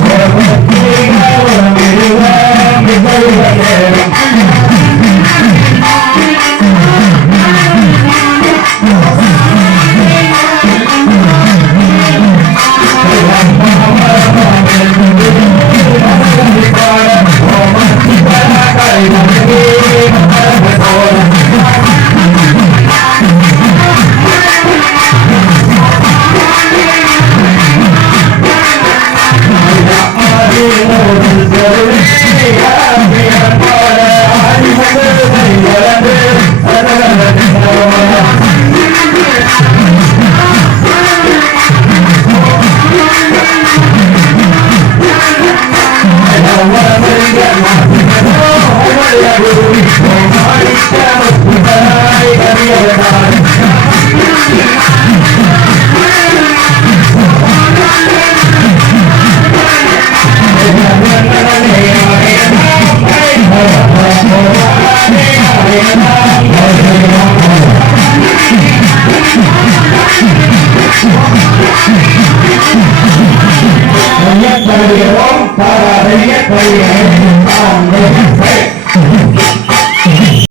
Pero Yeah. பெரிய கையை